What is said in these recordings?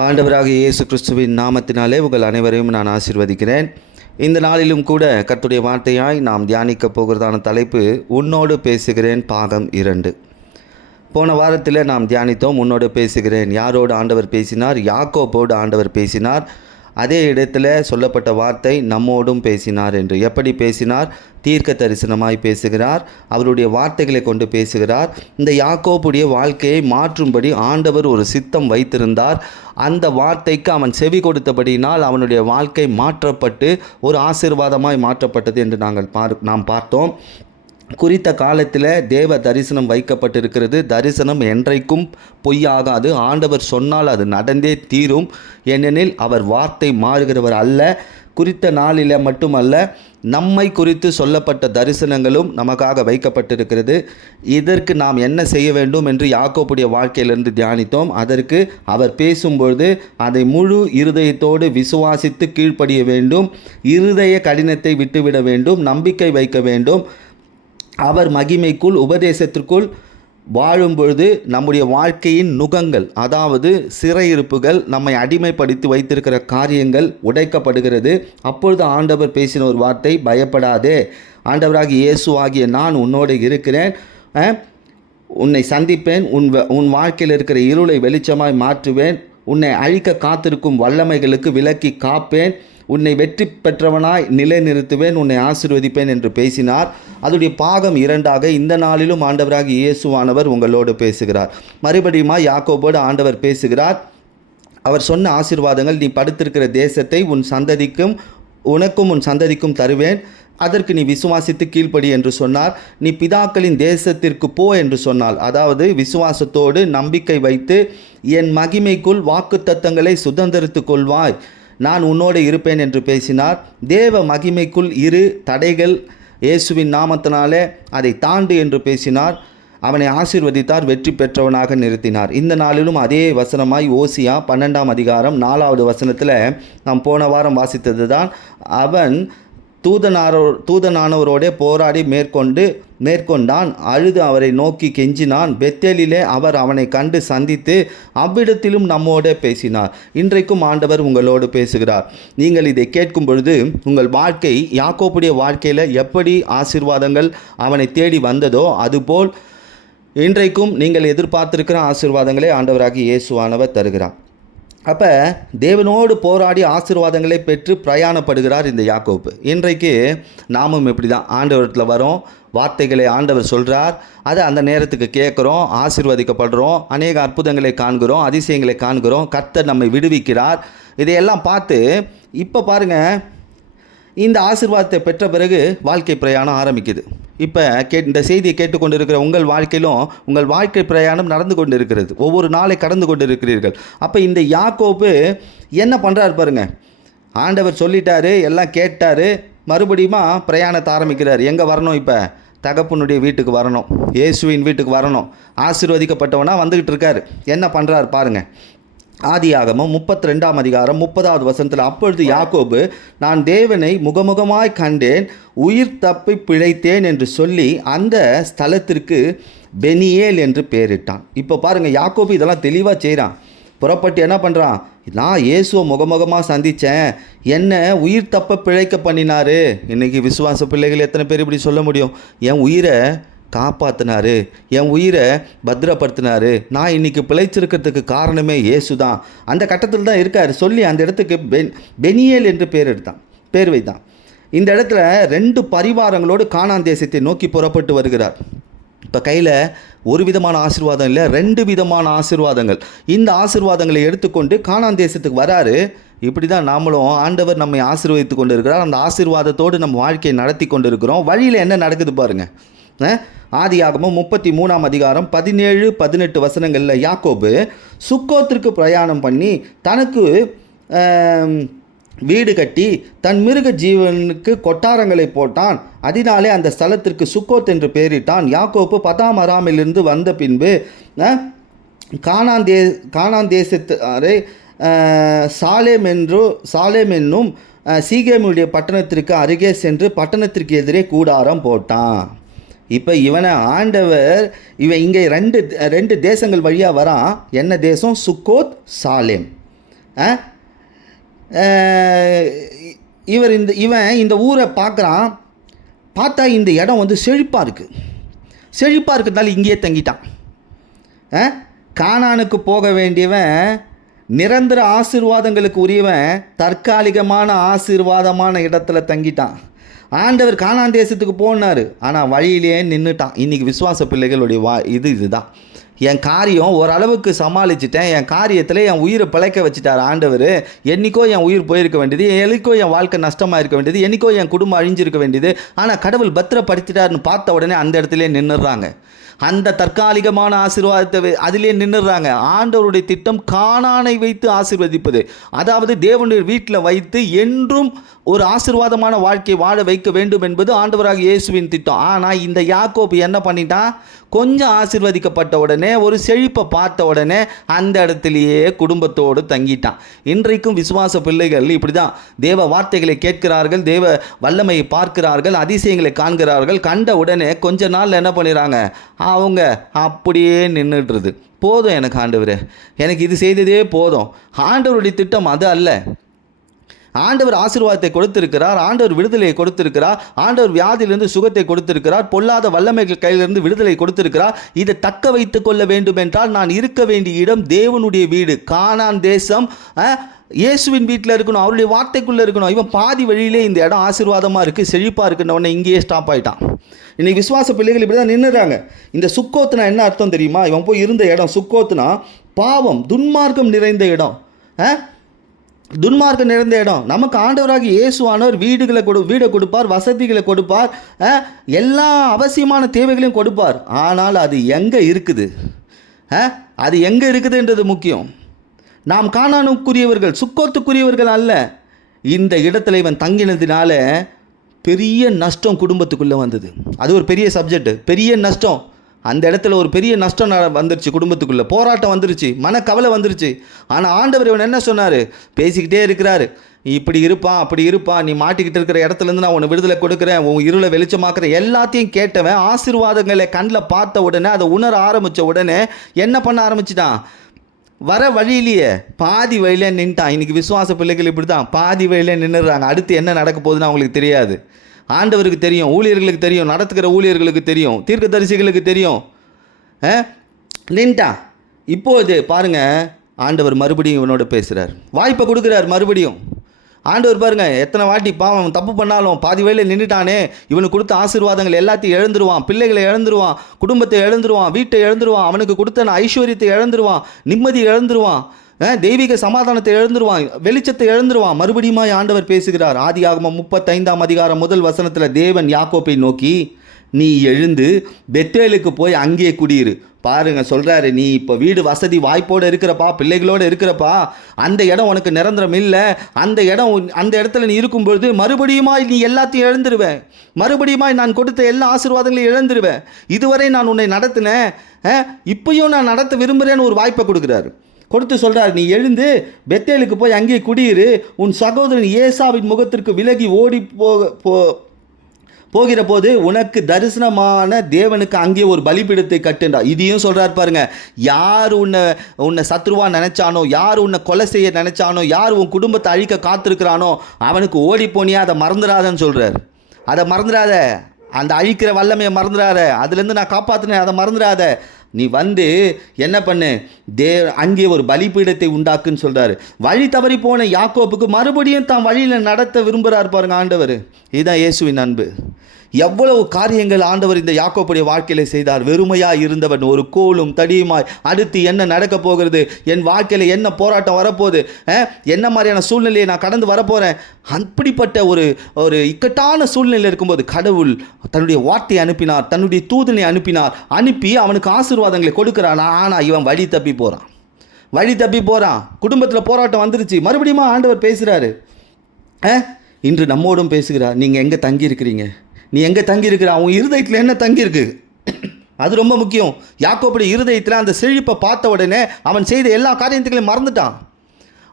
ஆண்டவராகிய இயேசு கிறிஸ்துவின் நாமத்தினாலே உங்கள் அனைவரையும் நான் ஆசீர்வதிக்கிறேன். இந்த நாளிலும் கூட கர்த்தருடைய வார்த்தையாய் நாம் தியானிக்கப் போகிறதான தலைப்பு உன்னோடு பேசுகிறேன் பாகம் 2. போன வாரத்தில் நாம் தியானித்தோம். உன்னோடு பேசுகிறேன். யாரோடு ஆண்டவர் பேசினார்? யாக்கோபோடு ஆண்டவர் பேசினார். அதே இடத்துல சொல்லப்பட்ட வார்த்தை நம்மோடும் பேசினார் என்று. எப்படி பேசினார்? தீர்க்க தரிசனமாய் பேசுகிறார். அவருடைய வார்த்தைகளை கொண்டு பேசுகிறார். இந்த யாக்கோபுடைய வாழ்க்கையை மாற்றும்படி ஆண்டவர் ஒரு சித்தம் வைத்திருந்தார். அந்த வார்த்தைக்கு அவன் செவி கொடுத்தபடியினால் அவனுடைய வாழ்க்கை மாற்றப்பட்டு ஒரு ஆசீர்வாதமாய் மாற்றப்பட்டது என்று நாம் பார்த்தோம். குறித்த காலத்தில் தேவ தரிசனம் வைக்கப்பட்டிருக்கிறது. தரிசனம் என்றைக்கும் பொய்யாகாது. ஆண்டவர் சொன்னால் அது நடந்தே தீரும். ஏனெனில் அவர் வார்த்தை மாறுகிறவர் அல்ல. குறித்த நாளில் மட்டுமல்ல, நம்மை குறித்து சொல்லப்பட்ட தரிசனங்களும் நமக்காக வைக்கப்பட்டிருக்கிறது. இதற்கு நாம் என்ன செய்ய வேண்டும் என்று யாக்கோபுடைய வாழ்க்கையிலிருந்து தியானித்தோம். அதற்கு அவர் பேசும்பொழுது அதை முழு இருதயத்தோடு விசுவாசித்து கீழ்ப்படிய வேண்டும். இருதய கடினத்தை விட்டுவிட வேண்டும். நம்பிக்கை வைக்க வேண்டும். அவர் மகிமைக்குள் உபதேசத்திற்குள் வாழும் பொழுது நம்முடைய வாழ்க்கையின் நுகங்கள், அதாவது சிறையிருப்புகள், நம்மை அடிமைப்படுத்தி வைத்திருக்கிற காரியங்கள் உடைக்கப்படுகிறது. அப்பொழுது ஆண்டவர் பேசின ஒரு வார்த்தை, பயப்படாதே, ஆண்டவராகிய இயேசு ஆகிய நான் உன்னோடு இருக்கிறேன், உன்னை சந்திப்பேன், உன் வாழ்க்கையில் இருக்கிற இருளை வெளிச்சமாய் மாற்றுவேன், உன்னை அழிக்க காத்திருக்கும் வல்லமைகளுக்கு விலக்கி காப்பேன், உன்னை வெற்றி பெற்றவனாய் நிலைநிறுத்துவேன், உன்னை ஆசீர்வதிப்பேன் என்று பேசினார். அதோடைய பாகம் 2 இந்த நாளிலும் ஆண்டவராகிய இயேசுவானவர் உங்களோடு பேசுகிறார். மறுபடியும் யாக்கோபோடு ஆண்டவர் பேசுகிறார். அவர் சொன்ன ஆசீர்வாதங்கள், நீ படுத்திருக்கிற தேசத்தை உனக்கும் உன் சந்ததிக்கும் தருவேன், அதற்கு நீ விசுவாசித்து கீழ்ப்படி என்று சொன்னார். நீ பிதாக்களின் தேசத்திற்கு போ என்று சொன்னால், அதாவது விசுவாசத்தோடு நம்பிக்கை வைத்து என் மகிமைக்குள் வாக்குத்தத்தங்களை சுதந்திரித்து கொள்வாய், நான் உன்னோடு இருப்பேன் என்று பேசினார். தேவ மகிமைக்குள் இரு, தடைகள் இயேசுவின் நாமத்தினாலே அதை தாண்டு என்று பேசினார். அவனை ஆசீர்வதித்தார், வெற்றி பெற்றவனாக நிறுத்தினார். இந்த நாளிலும் அதே வசனமாய் ஓசியா 12ஆம் அதிகாரம் 4வது வசனத்தில் நாம் போன வாரம் வாசித்தது தான். அவன் தூதனானவரோடே போராடி மேற்கொண்டான், அழுது அவரை நோக்கி கெஞ்சினான். பெத்தேலிலே அவர் அவனை கண்டு சந்தித்து அவ்விடத்திலும் நம்மோடு பேசினார். இன்றைக்கும் ஆண்டவர் உங்களோடு பேசுகிறார். நீங்கள் இதை கேட்கும் பொழுது உங்கள் வாழ்க்கை யாக்கோபுடைய வாழ்க்கையில் எப்படி ஆசீர்வாதங்கள் அவனை தேடி வந்ததோ அதுபோல் இன்றைக்கும் நீங்கள் எதிர்பார்த்திருக்கிற ஆசீர்வாதங்களை ஆண்டவராகிய இயேசுவானவர் தருகிறார். அப்போ தேவனோடு போராடி ஆசீர்வாதங்களை பெற்று பிரயாணப்படுகிறார் இந்த யாக்கோப்பு. இன்றைக்கு நாமும் இப்படி தான் ஆண்டவரத்தில் வரோம், வார்த்தைகளை ஆண்டவர் சொல்கிறார், அதை அந்த நேரத்துக்கு கேட்குறோம், ஆசீர்வதிக்கப்படுறோம், அநேக அற்புதங்களை காண்கிறோம், அதிசயங்களை காண்கிறோம், கர்த்தர் நம்மை விடுவிக்கிறார். இதையெல்லாம் பார்த்து இப்போ பாருங்கள், இந்த ஆசீர்வாதத்தை பெற்ற பிறகு வாழ்க்கை பிரயாணம் ஆரம்பிக்குது. இப்போ இந்த செய்தியை கேட்டுக்கொண்டு இருக்கிற உங்கள் வாழ்க்கையிலும் உங்கள் வாழ்க்கை பிரயாணம் நடந்து கொண்டு இருக்கிறது. ஒவ்வொரு நாளை கடந்து கொண்டு இருக்கிறீர்கள். அப்போ இந்த யாக்கோபு என்ன பண்ணுறாரு பாருங்க. ஆண்டவர் சொல்லிட்டாரு, எல்லாம் கேட்டார், மறுபடியும் பிரயாணத்தை ஆரம்பிக்கிறார். எங்கே வரணும்? இப்போ தகப்பனுடைய வீட்டுக்கு வரணும், இயேசுவின் வீட்டுக்கு வரணும். ஆசீர்வதிக்கப்பட்டவனா வந்துக்கிட்டு இருக்கார். என்ன பண்ணுறாரு பாருங்கள். ஆதியாகமம் 32ஆம் அதிகாரம் 30வது வசனத்தில், அப்பொழுது யாக்கோபு, நான் தேவனை முகமுகமாய் கண்டேன், உயிர் தப்பி பிழைத்தேன் என்று சொல்லி அந்த ஸ்தலத்திற்கு பெனியேல் என்று பெயரிட்டான். இப்போ பாருங்கள், யாக்கோபு இதெல்லாம் தெளிவாக செய்கிறான். புறப்பட்டு என்ன பண்ணுறான்? நான் இயேசுவை முகமுகமாக சந்தித்தேன், என்ன உயிர் தப்ப பிழைக்க பண்ணினார். இன்றைக்கி விசுவாச பிள்ளைகள் எத்தனை பேர் இப்படி சொல்ல முடியும்? என் உயிரை காப்பாற்றினார், என் உயிரை பத்திரப்படுத்தினார், நான் இன்றைக்கி பிழைச்சிருக்கிறதுக்கு காரணமே இயேசு தான். அந்த கட்டத்தில் தான் இருக்கார் சொல்லி அந்த இடத்துக்கு பெனியேல் என்று பேர் வைத்தான். இந்த இடத்துல 2 பரிவாரங்களோடு கானான் தேசத்தை நோக்கி புறப்பட்டு வருகிறார். இப்போ கையில் ஒரு விதமான ஆசீர்வாதம் இல்லை, 2 விதமான ஆசீர்வாதங்கள். இந்த ஆசீர்வாதங்களை எடுத்துக்கொண்டு கானான் தேசத்துக்கு வராரு. இப்படி தான் நாமளும் ஆண்டவர் நம்மை ஆசீர்வதித்து கொண்டு இருக்கிறார். அந்த ஆசீர்வாதத்தோடு நம்ம வாழ்க்கையை நடத்தி கொண்டு இருக்கிறோம். வழியில் என்ன நடக்குது பாருங்கள். ஆதியாகமம் 33ஆம் அதிகாரம் 17-18 வசனங்களில் யாக்கோபு சுக்கோத்திற்கு பிரயாணம் பண்ணி தனக்கு வீடு கட்டி தன் மிருக ஜீவனுக்கு கொட்டாரங்களை போட்டான். அதனாலே அந்த ஸ்தலத்திற்கு சுக்கோத் என்று பெயரிட்டான். யாக்கோபு பதாமராமிலிருந்து வந்த பின்பு கானான் தேசத்தாரை சாலேம் என்னும் சீகேமுடைய பட்டணத்திற்கு அருகே சென்று பட்டணத்திற்கு எதிரே கூடாரம் போட்டான். இப்போ இவனை ஆண்டவர் இவன் இங்கே ரெண்டு தேசங்கள் வழியாக வரான். என்ன தேசம்? சுக்கோத், சாலேம். அஹ், இவன் இந்த ஊரை பார்க்குறான். பார்த்தா இந்த இடம் வந்து செழிப்பாக இருக்குது. செழிப்பாக இருக்கிறதால இங்கேயே தங்கிட்டான். கானானுக்கு போக வேண்டியவன், நிரந்தர ஆசீர்வாதங்களுக்கு உரியவன் தற்காலிகமான ஆசீர்வாதமான இடத்துல தங்கிட்டான். ஆண்டவர் கானான் தேசத்துக்கு போனார், ஆனால் வழியிலேயே நின்றுட்டான். இன்றைக்கி விசுவாச பிள்ளைகளுடைய இதுதான். என் காரியம் ஓரளவுக்கு சமாளிச்சிட்டேன், என் காரியத்தில் என் உயிரை பிழைக்க வச்சுட்டார் ஆண்டவர். என்றைக்கோ என் உயிர் போயிருக்க வேண்டியது, என்னைக்கோ என் வாழ்க்கை நஷ்டமாக இருக்க வேண்டியது, என்றைக்கோ என் குடும்பம் அழிஞ்சிருக்க வேண்டியது. ஆனால் கடவுள் பத்திரப்படுத்திட்டாருன்னு பார்த்த உடனே அந்த இடத்துல நின்றுடுறாங்க. அந்த தற்காலிகமான ஆசீர்வாதத்தை அதிலே நின்றுடுறாங்க. ஆண்டவருடைய திட்டம் கானானை வைத்து ஆசீர்வதிப்பது, அதாவது தேவனுடைய வீட்டில் வைத்து என்றும் ஒரு ஆசீர்வாதமான வாழ்க்கையை வாழ வைக்க வேண்டும் என்பது ஆண்டவராக இயேசுவின் திட்டம். ஆனால் இந்த யாக்கோபு என்ன பண்ணிட்டான்? கொஞ்சம் ஆசீர்வதிக்கப்பட்ட உடனே, ஒரு செழிப்பை பார்த்த உடனே அந்த இடத்துலையே குடும்பத்தோடு தங்கிட்டான். இன்றைக்கும் விசுவாச பிள்ளைகள் இப்படி தான் தேவ வார்த்தைகளை கேட்கிறார்கள், தேவ வல்லமையை பார்க்கிறார்கள், அதிசயங்களை காண்கிறார்கள். கண்ட உடனே கொஞ்ச நாள் என்ன பண்ணிடுறாங்க? அவங்க அப்படியே நின்றுடுறது. போதும் எனக்கு ஆண்டவரே, எனக்கு இது செய்ததே போதும். ஆண்டவருடைய திட்டம் அது அல்ல. ஆண்டவர் ஆசீர்வாதத்தை கொடுத்திருக்கிறார், ஆண்டவர் விடுதலையை கொடுத்திருக்கிறார், ஆண்டவர் வியாதியிலிருந்து சுகத்தை கொடுத்திருக்கிறார், பொல்லாத வல்லமைகள் கையிலிருந்து விடுதலை கொடுத்திருக்கிறார். இதை தக்க வைத்து கொள்ள வேண்டும் என்றால் நான் இருக்க வேண்டிய இடம் தேவனுடைய வீடு, கானான் தேசம். இயேசுவின் வீட்டில் இருக்கணும், அவருடைய வார்த்தைக்குள்ளே இருக்கணும். இவன் பாதி வழியிலே இந்த இடம் ஆசீர்வாதமாக இருக்குது, செழிப்பாக இருக்குன்னு உடனே இங்கேயே ஸ்டாப் ஆகிட்டான். இன்றைக்கி விசுவாச பிள்ளைகள் இப்படி தான் நின்றுறாங்க. இந்த சுக்கோத்துனா என்ன அர்த்தம் தெரியுமா? இவன் போய் இருந்த இடம் சுக்கோத்துனா பாவம், துன்மார்க்கம் நிறைந்த இடம். துன்மார்க்கம் நிறைந்த இடம். நமக்கு ஆண்டவராகி இயேசுவானவர் வீடை கொடுப்பார், வசதிகளை கொடுப்பார், எல்லா அவசியமான தேவைகளையும் கொடுப்பார். ஆனால் அது எங்கே இருக்குது? அது எங்கே இருக்குதுன்றது முக்கியம். நாம் கானானுக்குரியவர்கள், சுக்கோத்துக்குரியவர்கள் அல்ல. இந்த இடத்துல இவன் தங்கினதுனால பெரிய நஷ்டம் குடும்பத்துக்குள்ளே வந்தது. அது ஒரு பெரிய சப்ஜெக்ட், பெரிய நஷ்டம். அந்த இடத்துல ஒரு பெரிய நஷ்டம் வந்துருச்சு, குடும்பத்துக்குள்ளே போராட்டம் வந்துருச்சு, மனக்கவலை வந்துருச்சு. ஆனால் ஆண்டவர் இவன் என்ன சொன்னார்? பேசிக்கிட்டே இருக்கிறாரு. இப்படி இருப்பான், அப்படி இருப்பான், நீ மாட்டிக்கிட்டு இருக்கிற இடத்துலேருந்து நான் உன்னை விடுதலை கொடுக்குறேன், உன் இருளை வெளிச்சமாக்குறேன். எல்லாத்தையும் கேட்டவன் ஆசீர்வாதங்களை கண்ணில் பார்த்த உடனே, அதை உணர ஆரம்பித்த உடனே என்ன பண்ண ஆரம்பிச்சிட்டான்? வர வழியிலேயே பாதி வழியிலே நின்ட்டான். இன்றைக்கி விசுவாச பிள்ளைகள் இப்படி தான் பாதி வழியிலே நின்றுறாங்க. அடுத்து என்ன நடக்க போகுதுன்னு அவங்களுக்கு தெரியாது. ஆண்டவருக்கு தெரியும், ஊழியர்களுக்கு தெரியும், நடத்துகிற ஊழியர்களுக்கு தெரியும், தீர்க்கதரிசிகளுக்கு தெரியும். நின்ட்டான். இப்போது பாருங்கள், ஆண்டவர் மறுபடியும் இவனோட பேசுகிறார், வாய்ப்பை கொடுக்குறார் மறுபடியும். ஆண்டவர் பாருங்கள், எத்தனை வாட்டி பாவம் தப்பு பண்ணாலும் பாதி வழியில் நின்றுட்டானே, இவனுக்கு கொடுத்த ஆசீர்வாதங்கள் எல்லாத்தையும் இழந்துருவான், பிள்ளைகளை இழந்துருவான், குடும்பத்தை இழந்துருவான், வீட்டை இழந்துருவான், அவனுக்கு கொடுத்த ஐஸ்வர்யத்தை இழந்துருவான், நிம்மதி இழந்துருவான், தெய்வீக சமாதானத்தை இழந்துருவான், வெளிச்சத்தை இழந்துருவான். மறுபடியும் ஆண்டவர் பேசுகிறார். ஆதியாகமம் 35ஆம் அதிகாரம் 1 வசனத்தில் தேவன் யாக்கோப்பை நோக்கி, நீ எழுந்து பெத்தேலுக்கு போய் அங்கே குடியிரு. பாருங்கள், சொல்கிறாரு, நீ இப்போ வீடு வசதி வாய்ப்போடு இருக்கிறப்பா, பிள்ளைகளோடு இருக்கிறப்பா, அந்த இடம் உனக்கு நிரந்தரம் இல்லை. அந்த இடத்துல நீ இருக்கும்பொழுது மறுபடியுமாய் நீ எல்லாத்தையும் இழந்துருவேன், மறுபடியுமாய் நான் கொடுத்த எல்லா ஆசீர்வாதங்களையும் இழந்துருவேன். இதுவரை நான் உன்னை நடத்தினேன், இப்பயும் நான் நடத்த விரும்புகிறேன்னு ஒரு வாய்ப்பை கொடுத்து சொல்கிறார், நீ எழுந்து பெத்தேலுக்கு போய் அங்கே குடியிரு, உன் சகோதரன் ஏசாவின் முகத்திற்கு விலகி ஓடி போகிற போது உனக்கு தரிசனமான தேவனுக்கு அங்கே ஒரு பலிபீடத்தை கட்டுண்டா. இதையும் சொல்கிறார் பாருங்க. யார் உன்னை சத்ருவா நினைச்சானோ, யார் உன்னை கொலை செய்ய நினைச்சானோ, யார் உன் குடும்பத்தை அழிக்க காத்திருக்கிறானோ அவனுக்கு ஓடி போனியா, அதை மறந்துடாதன்னு சொல்கிறார். அதை மறந்துடாத, அந்த அழிக்கிற வல்லமையை மறந்துடாத, அதுலேருந்து நான் காப்பாற்றினேன், அதை மறந்துடாத. நீ வந்து என்ன பண்ணு, அங்கே ஒரு பலிபீடத்தை உண்டாக்குன்னு சொல்கிறாரு. வழி தவறி போன யாக்கோப்புக்கு மறுபடியும் தான் வழியில் நடத்த விரும்புகிறார் பாருங்க ஆண்டவர். இதுதான் இயேசுவின் அன்பு. எவ்வளவு காரியங்கள் ஆண்டவர் இந்த யாக்கோப்புடைய வாழ்க்கையில் செய்தார். வெறுமையாக இருந்தவன் ஒரு கோலும் தடியுமாய், அடுத்து என்ன நடக்க போகிறது, என் வாழ்க்கையில் என்ன போராட்டம் வரப்போகுது, என்ன மாதிரியான சூழ்நிலையை நான் கடந்து வரப்போகிறேன், அப்படிப்பட்ட ஒரு இக்கட்டான சூழ்நிலை இருக்கும்போது கடவுள் தன்னுடைய வார்த்தையை அனுப்பினார், தன்னுடைய தூதனை அனுப்பி அவனுக்கு ஆசீர்வாதங்களை கொடுக்குறான். ஆனால் இவன் வழி தப்பி போகிறான். குடும்பத்தில் போராட்டம் வந்துருச்சு. மறுபடியும் ஆண்டவர் பேசுகிறாரு. இன்று நம்மோடும் பேசுகிறார். நீங்கள் எங்கே தங்கியிருக்கிறீங்க? நீ எங்கே தங்கியிருக்கிற? அவன் இருதயத்தில் என்ன தங்கியிருக்கு? அது ரொம்ப முக்கியம். யாக்கோபுடைய இருதயத்தில் அந்த செழிப்பை பார்த்த உடனே அவன் செய்த எல்லா காரியத்தையும் மறந்துட்டான்.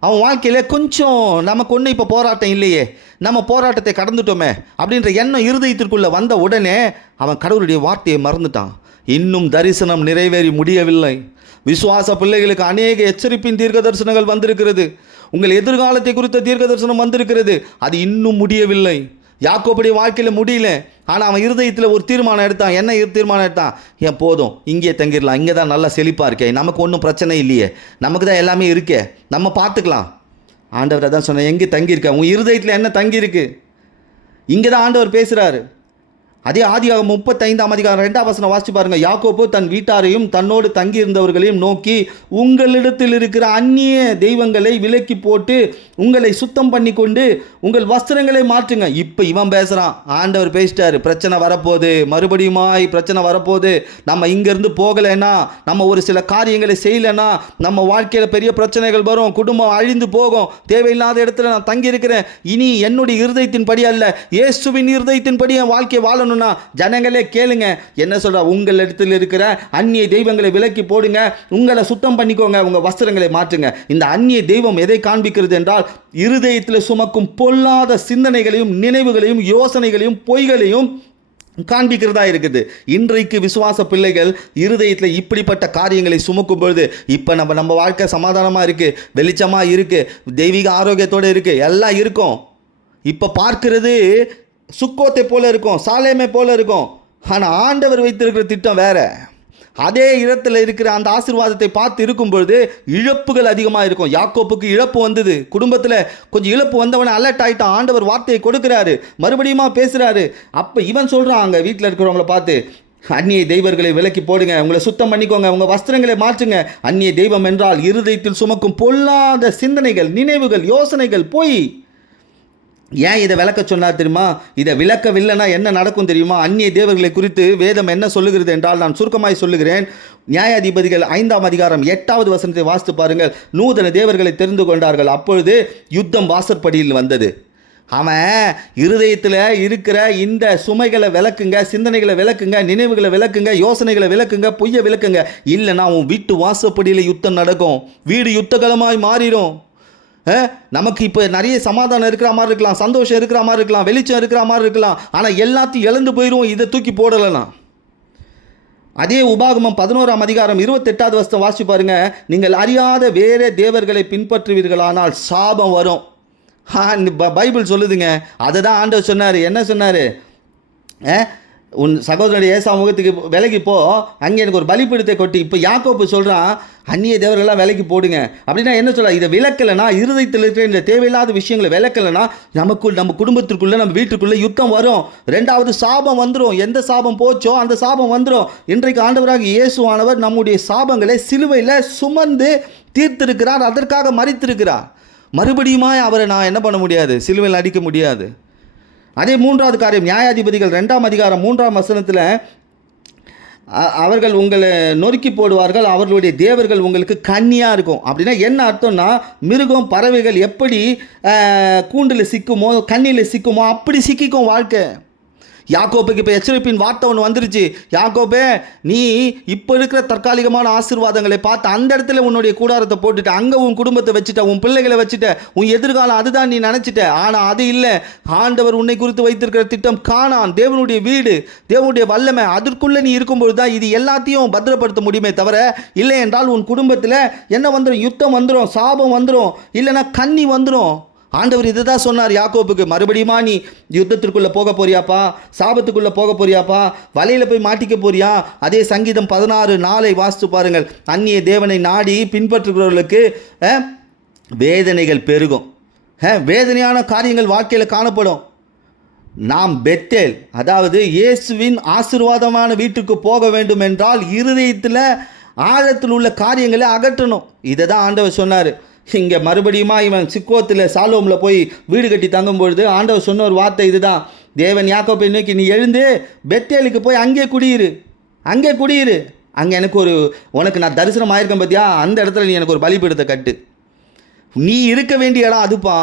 அவன் வாழ்க்கையில் கொஞ்சம் நமக்கு ஒன்றும் இப்போ போராட்டம் இல்லையே, நம்ம போராட்டத்தை கடந்துட்டோமே அப்படின்ற எண்ணம் இருதயத்திற்குள்ளே வந்த உடனே அவன் கடவுளுடைய வார்த்தையை மறந்துட்டான். இன்னும் தரிசனம் நிறைவேறி முடியவில்லை. விசுவாச பிள்ளைகளுக்கு அநேக எச்சரிப்பின் தீர்க்க தரிசனங்கள் வந்திருக்கிறது. உங்கள் எதிர்காலத்தை குறித்த தீர்க்க தரிசனம் வந்திருக்கிறது. அது இன்னும் முடியவில்லை. யாக்கோபுடைய வாழ்க்கையில் முடியல. ஆனால் அவன் இருதயத்தில் ஒரு தீர்மானம் எடுத்தான். என்ன தீர்மானம் எடுத்தான்? ஏன் போதும், இங்கே தங்கிடலாம், இங்கே தான் நல்லா செழிப்பாக இருக்கே, நமக்கு ஒன்றும் பிரச்சனை இல்லையே, நமக்கு தான் எல்லாமே இருக்கே, நம்ம பார்த்துக்கலாம். ஆண்டவர் தான் சொன்னேன், எங்கே தங்கியிருக்க, உன் இருதயத்தில் என்ன தங்கியிருக்கு? இங்கே தான் ஆண்டவர் பேசுகிறாரு. அதே ஆதியாகமம் 35ஆம் அதிகாரம் 2ஆம் வசனம் வாசிச்சு பாருங்க. யாக்கோபு தன் வீட்டாரையும் தன்னோடு தங்கியிருந்தவர்களையும் நோக்கி, உங்களிடத்தில் இருக்கிற அந்நிய தெய்வங்களை விலக்கி போட்டு உங்களை சுத்தம் பண்ணி கொண்டு உங்கள் வஸ்திரங்களை மாற்றுங்க. இப்போ இவன் பேசுகிறான். ஆண்டவர் பேசிட்டாரு, பிரச்சனை வரப்போகுது, மறுபடியுமாய் பிரச்சனை வரப்போகுது. நம்ம இங்கேருந்து போகலைன்னா, நம்ம ஒரு சில காரியங்களை செய்யலைன்னா நம்ம வாழ்க்கையில் பெரிய பிரச்சனைகள் வரும், குடும்பம் அழிந்து போகும், தேவையில்லாத இடத்துல நான் தங்கியிருக்கிறேன், இனி என்னுடைய இருதயத்தின் படி அல்ல, இயேசுவின் இருதயத்தின் படி என் வாழ்க்கையை வாழணும். ஜனங்களே கேளுங்க, என்ன சொல்ற? உங்கள் இடத்தில் இருக்கிற அந்நிய தெய்வங்களை விலக்கி போடுங்க, உங்களை சுத்தம் பண்ணிக்கோங்க, உங்க வஸ்திரங்களை மாற்றுங்க. இந்த அந்நிய தெய்வம் எதை காண்பிக்கிறது என்றால், இருதயத்தில் சுமக்கும் பொல்லாத சிந்தனைகளையும் நினைவுகளையும் யோசனைகளையும் பொய்களையும் காண்பிக்கிறதா இருக்குது. இன்றைக்கு விசுவாச பிள்ளைகள் இருதயத்தில் இப்படிப்பட்ட காரியங்களை சுமக்கும் பொழுது, இப்போ நம்ம வாழ்க்கை சமாதானமாக இருக்குது, வெளிச்சமாக இருக்குது, தெய்வீக ஆரோக்கியத்தோடு இருக்குது, எல்லாம் இருக்கும். இப்போ பார்க்கிறது சுக்கோத்தை போல இருக்கும், சாலேமை போல இருக்கும். ஆனால் ஆண்டவர் வைத்திருக்கிற திட்டம் வேற. அதே இடத்துல இருக்கிற அந்த ஆசீர்வாதத்தை பார்த்து இருக்கும் பொழுது இழப்புகள் அதிகமாக இருக்கும். யாக்கோப்புக்கு இழப்பு வந்தது, குடும்பத்தில் கொஞ்சம் இழப்பு வந்தவனை அலர்ட் ஆகிட்டான். ஆண்டவர் வார்த்தையை கொடுக்குறாரு, மறுபடியுமா பேசுகிறாரு. அப்போ இவன் சொல்கிறான், அங்கே வீட்டில் இருக்கிறவங்கள பார்த்து, அந்நிய தெய்வங்களை விலக்கி போடுங்க, உங்களை சுத்தம் பண்ணிக்கோங்க, உங்கள் வஸ்திரங்களை மாற்றுங்க. அந்நிய தெய்வம் என்றால் இருதயத்தில் சுமக்கும் பொல்லாத சிந்தனைகள், நினைவுகள், யோசனைகள், பொய். ஏன் இதை விளக்க சொன்னார் தெரியுமா? இதை விளக்கவில்லைன்னா என்ன நடக்கும் தெரியுமா? அந்நிய தேவர்களை குறித்து வேதம் என்ன சொல்லுகிறது என்றால், நான் சுருக்கமாய் சொல்லுகிறேன். நியாயாதிபதிகள் 5ஆம் அதிகாரம் 8வது வசனத்தை வாசித்து பாருங்கள். நூதன தேவர்களை தெரிந்து கொண்டார்கள், அப்பொழுது யுத்தம் வாசற்படியில் வந்தது. அவன் இருதயத்தில் இருக்கிற இந்த சுமைகளை விளக்குங்க, சிந்தனைகளை விளக்குங்க, நினைவுகளை விளக்குங்க, யோசனைகளை விளக்குங்க, பொய்யை விளக்குங்க. இல்லைன்னா உன் வீட்டு வாசப்படியில் யுத்தம் நடக்கும், வீடு யுத்தகலமாய் மாறிடும். நமக்கு இப்போ நிறைய சமாதானம் இருக்கிற மாதிரி இருக்கலாம், சந்தோஷம் இருக்கிற மாதிரி இருக்கலாம், வெளிச்சம் இருக்கிற மாதிரி இருக்கலாம், ஆனால் எல்லாத்தையும் இழந்து போயிடும் இதை தூக்கி போடலைன்னா. அதே உபாகமம் 11ஆம் அதிகாரம் 28வது வசனம் வாசிச்சு பாருங்க. நீங்கள் அறியாத வேற தேவர்களை பின்பற்றுவீர்களானால் சாபம் வரும். பைபிள் சொல்லுதுங்க. அதை தான் ஆண்டவர் சொன்னார். என்ன சொன்னார்? உன் சகோதரனுடைய ஏசா முகத்துக்கு விலைக்கு போ, அங்கே எனக்கு ஒரு பலிபீடத்தை கொட்டி. இப்போ யாக்கோப்பு சொல்கிறான், அந்நிய தேவர்கள்லாம் விலைக்கு போடுங்க. அப்படின்னா என்ன சொல்ல? இதை விளக்கலைன்னா, இருதயத்தில் இருக்கிற இந்த தேவையில்லாத விஷயங்களை விளக்கலைன்னா, நம்ம குடும்பத்திற்குள்ளே, நம்ம வீட்டுக்குள்ளே யுத்தம் வரும். ரெண்டாவது சாபம் வந்துடும். எந்த சாபம் போச்சோ அந்த சாபம் வந்துடும். இன்றைக்கு ஆண்டவராக இயேசுவானவர் நம்முடைய சாபங்களை சிலுவையில் சுமந்து தீர்த்திருக்கிறார், அதற்காக மரித்திருக்கிறார். மறுபடியுமா அவரை நான் என்ன பண்ண முடியாது? சிலுவையில் அடிக்க முடியாது. அதே மூன்றாவது காரியம், நியாயாதிபதிகள் 2ஆம் அதிகாரம் 3ஆம் வசனத்தில், அவர்கள் உங்களை நொறுக்கி போடுவார்கள், அவர்களுடைய தேவர்கள் உங்களுக்கு கண்ணியாக இருக்கும். அப்படின்னா என்ன அர்த்தம்னா, மிருகம் பறவைகள் எப்படி கூண்டில் சிக்குமோ, கண்ணியில் சிக்குமோ, அப்படி சிக்கிக்கும் வாழ்க்கை. யாக்கோப்புக்கு இப்போ எச்சரிப்பின் வார்த்தை ஒன்று வந்துருச்சு. யாக்கோபே, நீ இப்போ இருக்கிற தற்காலிகமான ஆசீர்வாதங்களை பார்த்து அந்த இடத்துல உன்னுடைய கூடாரத்தை போட்டுட்ட, அங்கே உன் குடும்பத்தை வச்சுட்ட, உன் பிள்ளைகளை வச்சுட்ட, உன் எதிர்காலம் அதுதான் நீ நினச்சிட்ட. ஆனால் அது இல்லை. ஆண்டவர் உன்னை குறித்து வைத்திருக்கிற திட்டம் கானான், தேவனுடைய வீடு, தேவனுடைய வல்லமை. அதற்குள்ளே நீ இருக்கும்பொழுது தான் இது எல்லாத்தையும் பத்திரப்படுத்த முடியுமே தவிர, இல்லை என்றால் உன் குடும்பத்தில் என்ன வந்துடும்? யுத்தம் வந்துடும், சாபம் வந்துடும், இல்லைன்னா கண்ணி வந்துடும். ஆண்டவர் இதை தான் சொன்னார் யாக்கோப்புக்கு. மறுபடியுமா நீ யுத்தத்திற்குள்ளே போக போறியாப்பா? சாபத்துக்குள்ளே போக போறியாப்பா? வலையில் போய் மாட்டிக்க போறியா? அதே சங்கீதம் 16:4 வாசித்து பாருங்கள். அந்நிய தேவனை நாடி பின்பற்றுகிறவர்களுக்கு வேதனைகள் பெருகும். வேதனையான காரியங்கள் வாழ்க்கையில் காணப்படும். நாம் பெத்தேல், அதாவது இயேசுவின் ஆசீர்வாதமான வீட்டுக்கு போக வேண்டும் என்றால் இருதயத்தில் ஆழத்தில் உள்ள காரியங்களை அகற்றணும். இதை தான் ஆண்டவர் சொன்னார். இங்கே மறுபடியுமா இவன் சிக்கோத்தில் சாலோமில் போய் வீடு கட்டி தங்கும்பொழுது ஆண்டவர் சொன்ன ஒரு வார்த்தை இதுதான். தேவன் யாக்கோபை நோக்கி, நீ எழுந்து பெத்தேலுக்கு போய் அங்கே குடியிரு, அங்கே குடியிரு, அங்கே உனக்கு நான் தரிசனம் ஆயிருக்கேன் பார்த்தியா, அந்த இடத்துல நீ எனக்கு ஒரு பலிபீடத்தை கட்டு. நீ இருக்க வேண்டிய இடம் அதுப்பா.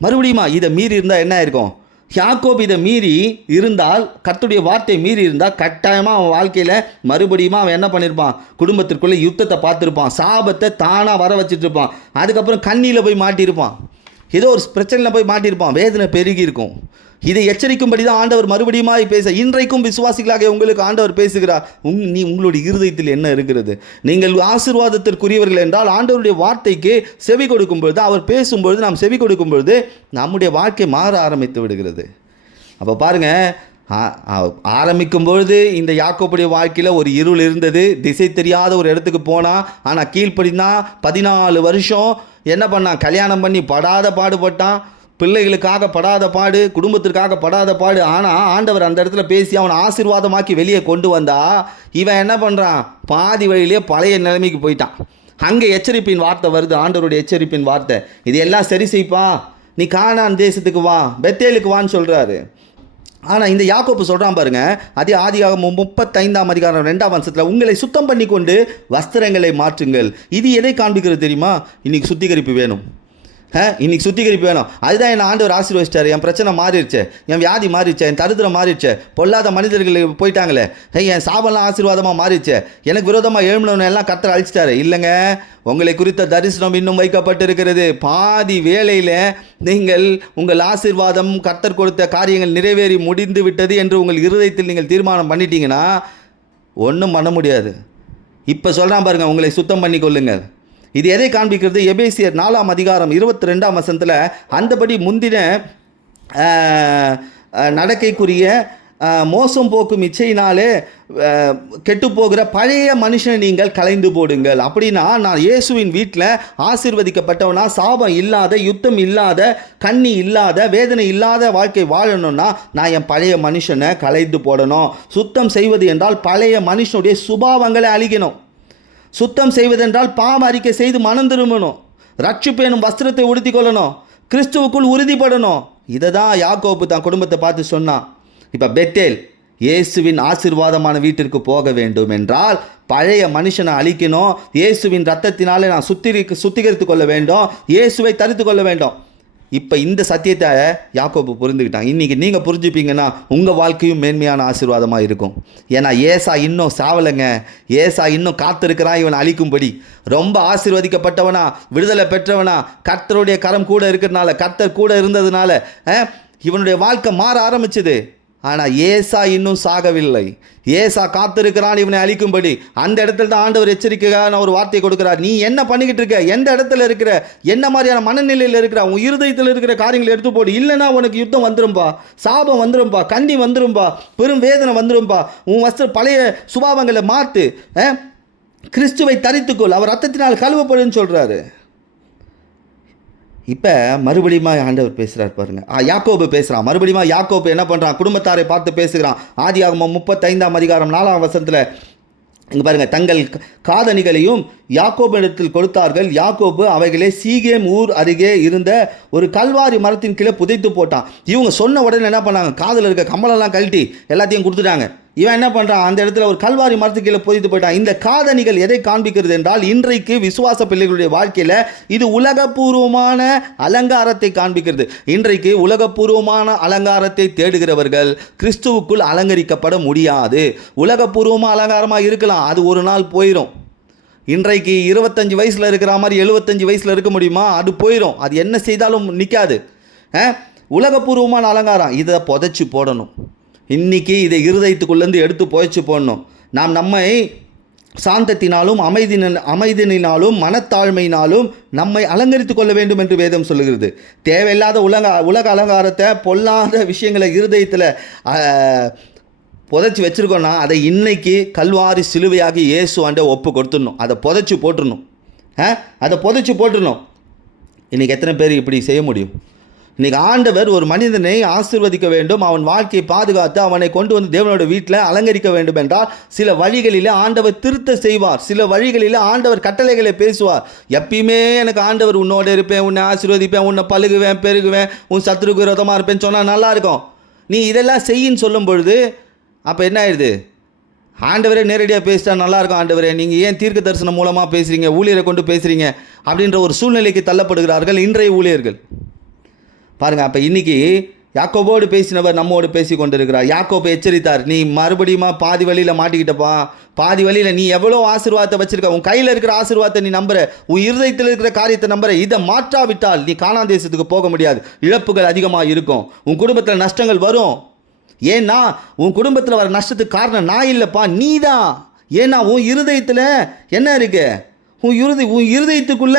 மறுபடியுமா இதை மீறி இருந்தால் என்ன ஆயிருக்கும்? யாக்கோபு இதை மீறி இருந்தால், கர்த்தருடைய வார்த்தையை மீறி இருந்தால், கட்டாயமாக அவன் வாழ்க்கையில் மறுபடியும் அவன் என்ன பண்ணியிருப்பான்? குடும்பத்திற்குள்ளே யுத்தத்தை பார்த்துருப்பான், சாபத்தை தானாக வர வச்சுட்ருப்பான், அதுக்கப்புறம் கண்ணியில் போய் மாட்டியிருப்பான். ஏதோ ஒரு பிரச்சனையில் போய் மாட்டியிருப்பான், வேதனை பெருகி இருக்கும். இதை எச்சரிக்கும்படி தான் ஆண்டவர் மறுபடியுமாய் பேச, இன்றைக்கும் விசுவாசிகளாக உங்களுக்கு ஆண்டவர் பேசுகிறார். உங்களுடைய இருதயத்தில் என்ன இருக்கிறது? நீங்கள் ஆசீர்வாதத்திற்குரியவர்கள் என்றால் ஆண்டவருடைய வார்த்தைக்கு செவி கொடுக்கும் பொழுது, அவர் பேசும்பொழுது நாம் செவி கொடுக்கும் பொழுது நம்முடைய வாழ்க்கை மாற ஆரம்பித்து விடுகிறது. அப்போ பாருங்கள், ஆரம்பிக்கும் பொழுது இந்த யாக்கோபுடைய வாழ்க்கையில் ஒரு இருள் இருந்தது. திசை தெரியாத ஒரு இடத்துக்கு போனான். ஆனால் கீழ்ப்படினா 14 வருஷம் என்ன பண்ணான்? கல்யாணம் பண்ணி படாத பாடுபட்டான். பிள்ளைகளுக்காக படாத பாடு, குடும்பத்திற்காக படாத பாடு. ஆனால் ஆண்டவர் அந்த இடத்துல பேசி அவனை ஆசீர்வாதமாக்கி வெளியே கொண்டு வந்தா, இவன் என்ன பண்ணுறான்? பாதி வழியிலே பழைய நிலைமைக்கு போயிட்டான். அங்கே எச்சரிப்பின் வார்த்தை வருது, ஆண்டவருடைய எச்சரிப்பின் வார்த்தை. இது எல்லாம் சரி செய்ப்பா, நீ கானான் தேசத்துக்கு வா, பெத்தேலுக்கு வான்னு சொல்கிறாரு. ஆனால் இந்த யாக்கோப்பு சொல்கிறான் பாருங்க, அதே ஆதியாகமம் 35ஆம் அதிகாரம் 2ஆம் வசனத்தில், உங்களை சுத்தம் பண்ணி கொண்டு வஸ்திரங்களை மாற்றுங்கள். இது எதை காண்பிக்கிறது தெரியுமா? இன்னைக்கு சுத்திகரிப்பு வேணும். இன்னைக்கு சுத்திகரிப்பு வேணும். அதுதான் என் ஆண்டவர் ஆசீர்வதிச்சார். என் பிரச்சனை மாறிடுச்சு, என் வியாதி மாறிடுச்சு, என் தரித்திரம் மாறிடுச்சு, பொல்லாத மனிதர்கள் போயிட்டாங்களே, என் சாபம்லாம் ஆசீர்வாதமாக மாறிடுச்சு, எனக்கு விரோதமாக எழும்பினவனை எல்லாம் கர்த்தர் அழிச்சிட்டாரு. இல்லைங்க, உங்களை குறித்த தரிசனம் இன்னும் வைக்கப்பட்டிருக்கிறது. பாதி வேளையில் நீங்கள் உங்கள் ஆசீர்வாதம், கர்த்தர் கொடுத்த காரியங்கள் நிறைவேறி முடிந்து விட்டது என்று உங்கள் இருதயத்தில் நீங்கள் தீர்மானம் பண்ணிட்டீங்கன்னா ஒன்றும் பண்ண முடியாது. இப்போ சொல்கிறான் பாருங்கள், உங்களை சுத்தம் பண்ணி கொள்ளுங்கள். இது எதை காண்பிக்கிறது? எபேசியர் 4ஆம் அதிகாரம் 22ஆம் வசனத்தில், அந்தபடி முந்தின நடக்கைக்குரிய மோசம் போக்கும் இச்சையினாலே கெட்டுப்போகிற பழைய மனுஷனை நீங்கள் களைந்து போடுங்கள். அப்படின்னா நான் இயேசுவின் வீட்டில் ஆசீர்வதிக்கப்பட்டவனா, சாபம் இல்லாத, யுத்தம் இல்லாத, கண்ணி இல்லாத, வேதனை இல்லாத வாழ்க்கை வாழணும்னா நான் என் பழைய மனுஷனை களைந்து போடணும். சுத்தம் செய்வது என்றால் பழைய மனுஷனுடைய சுபாவங்களை அழிக்கணும். சுத்தம் செய்வதென்றால் பாவ அறிக்கை செய்து மனம் திரும்பணும், ரட்சிப்பு எனும் வஸ்திரத்தை உடுத்தி கொள்ளணும், கிறிஸ்துவுக்குள் உறுதிப்படணும். இதை தான் யாக்கோபு தான் குடும்பத்தை பார்த்து சொன்னான். இப்போ பெத்தேல் இயேசுவின் ஆசீர்வாதமான வீட்டிற்கு போக வேண்டும் என்றால் பழைய மனுஷனை அழிக்கணும். இயேசுவின் ரத்தத்தினாலே நான் சுத்திகரித்து கொள்ள வேண்டும், இயேசுவை தரித்து கொள்ள வேண்டும். இப்போ இந்த சத்தியத்தை யாக்கோபு புரிந்துக்கிட்டான். இன்றைக்கி நீங்கள் புரிஞ்சுப்பீங்கன்னா உங்கள் வாழ்க்கையும் மேன்மையான ஆசீர்வாதமாக இருக்கும். ஏன்னா ஏசா இன்னும் சாவலைங்க, ஏசா இன்னும் காத்திருக்கிறான் இவன் அழிக்கும்படி. ரொம்ப ஆசீர்வதிக்கப்பட்டவனா, விடுதலை பெற்றவனா, கர்த்தருடைய கரம் கூட இருக்கிறதுனால, கர்த்தர் கூட இருந்ததுனால இவனுடைய வாழ்க்கை மாற ஆரம்பிச்சுது. ஆனால் ஏசா இன்னும் சாகவில்லை. ஏசா காத்திருக்கிறான் இவனை அழிக்கும்படி. அந்த இடத்துல தான் ஆண்டவர் எச்சரிக்கையான ஒரு வார்த்தை கொடுக்கிறார். நீ என்ன பண்ணிக்கிட்டு இருக்க, எந்த இடத்துல இருக்கிற, என்ன மாதிரியான மனநிலையில் இருக்கிற, உன் இருதயத்தில் இருக்கிற காரியங்களை எடுத்து போடு. இல்லைனா உனக்கு யுத்தம் வந்துரும்பா, சாபம் வந்துரும்பா, கண்ணி வந்துரும்பா, பெரும் வேதனை வந்துரும்பா. உன் பழைய சுபாவங்களை மாற்று, கிறிஸ்துவை தரித்துக்கொள், அவர் ரத்தத்தினால் கழுவப்படுன்னு சொல்கிறாரு. இப்போ மறுபடியும் ஆண்டவர் பேசுகிறார் பாருங்க. யாக்கோபு பேசுகிறான். மறுபடியும் யாக்கோபு என்ன பண்ணுறான்? குடும்பத்தாரை பார்த்து பேசுகிறான். ஆதியாகமம் 35ஆம் அதிகாரம் 4ஆம் வசனத்தில் இங்கே பாருங்கள், தங்கள் காதணிகளையும் யாக்கோபிடத்தில் கொடுத்தார்கள். யாக்கோபு அவைகளே சீகேம் ஊர் அருகே இருந்த ஒரு கல்வாரி மரத்தின் கீழே புதைத்து போட்டான். இவங்க சொன்ன உடனே என்ன பண்ணாங்க? காதில் இருக்க கம்பளெல்லாம் கழட்டி எல்லாத்தையும் கொடுத்துட்டாங்க. இவன் என்ன பண்ணுறான்? அந்த இடத்துல ஒரு கல்வாரி மரத்துக்கு கீழே புதைத்து போயிட்டான். இந்த காதணிகள் எதை காண்பிக்கிறது என்றால், இன்றைக்கு விசுவாச பிள்ளைகளுடைய வாழ்க்கையில் இது உலகப்பூர்வமான அலங்காரத்தை காண்பிக்கிறது. இன்றைக்கு உலகப்பூர்வமான அலங்காரத்தை தேடுகிறவர்கள் கிறிஸ்துவுக்குள் அலங்கரிக்கப்பட முடியாது. உலகப்பூர்வமாக அலங்காரமாக இருக்கலாம், அது ஒரு நாள் போயிடும். இன்றைக்கு 25 வயசில் இருக்கிற மாதிரி 75 வயசில் இருக்க முடியுமா? அது போயிடும். அது என்ன செய்தாலும் நிற்காது. உலகப்பூர்வமான அலங்காரம் இதை புதைச்சி போடணும். இன்றைக்கி இதை இருதயத்துக்குள்ளேருந்து எடுத்து புதைச்சி போடணும். நாம் நம்மை சாந்தத்தினாலும் அமைதியினாலும் மனத்தாழ்மையினாலும் நம்மை அலங்கரித்து கொள்ள வேண்டும் என்று வேதம் சொல்லுகிறது. தேவையில்லாத உலக அலங்காரத்தை, பொல்லாத விஷயங்களை இருதயத்தில் புதைச்சி வச்சுருக்கோன்னா அதை இன்னைக்கு கல்வாரி சிலுவையாகி இயேசு ஆண்ட ஒப்பு கொடுத்துடணும். அதை புதைச்சி போட்டுடணும். அதை புதைச்சி போட்டுடணும். இன்றைக்கி எத்தனை பேர் இப்படி செய்ய முடியும்? இன்றைக்கி ஆண்டவர் ஒரு மனிதனை ஆசீர்வதிக்க வேண்டும், அவன் வாழ்க்கையை பாதுகாத்து அவனை கொண்டு வந்து தேவனோட வீட்டில் அலங்கரிக்க வேண்டும் என்றால் சில வழிகளில் ஆண்டவர் திருத்த செய்வார். சில வழிகளில் ஆண்டவர் கட்டளைகளை பேசுவார். எப்பயுமே எனக்கு ஆண்டவர் உன்னோட இருப்பேன், உன்னை ஆசீர்வதிப்பேன், உன்னை பழுகுவேன், பெருகுவேன், உன் சத்துருக்கு விரோதமாக இருப்பேன்னு சொன்னால் நல்லாயிருக்கும். நீ இதெல்லாம் செய்யின்னு சொல்லும் பொழுது அப்போ என்ன ஆயிடுது? ஆண்டவரே நேரடியாக பேசிட்டா நல்லாயிருக்கும். ஆண்டவரே நீங்கள் ஏன் தீர்க்க தரிசனம் மூலமாக பேசுகிறீங்க, ஊழியரை கொண்டு பேசுகிறீங்க அப்படின்ற ஒரு சூழ்நிலைக்கு தள்ளப்படுகிறார்கள் இன்றைய ஊழியர்கள். பாருங்கள், அப்போ இன்றைக்கி யாக்கோபோடு பேசினவர் நம்மோடு பேசி கொண்டிருக்கிறார். யாக்கோபு எச்சரித்தார், நீ மறுபடியும் பாதி வழியில் மாட்டிக்கிட்டப்பா, பாதி வழியில் நீ எவ்வளோ ஆசீர்வாதத்தை வச்சிருக்க, உன் கையில் இருக்கிற ஆசீர்வாதத்தை நீ நம்புற, உன் இருதயத்தில் இருக்கிற காரியத்தை நம்புற, இதை மாற்றாவிட்டால் நீ கானான் தேசத்துக்கு போக முடியாது. இழப்புகள் அதிகமாக இருக்கும், உன் குடும்பத்தில் நஷ்டங்கள் வரும். ஏன்னா உன் குடும்பத்தில் வர நஷ்டத்துக்கு காரணம் நான் இல்லைப்பா, நீ தான். ஏன்னா உன் இருதயத்தில் என்ன இருக்கு, உன் இருதயத்துக்குள்ள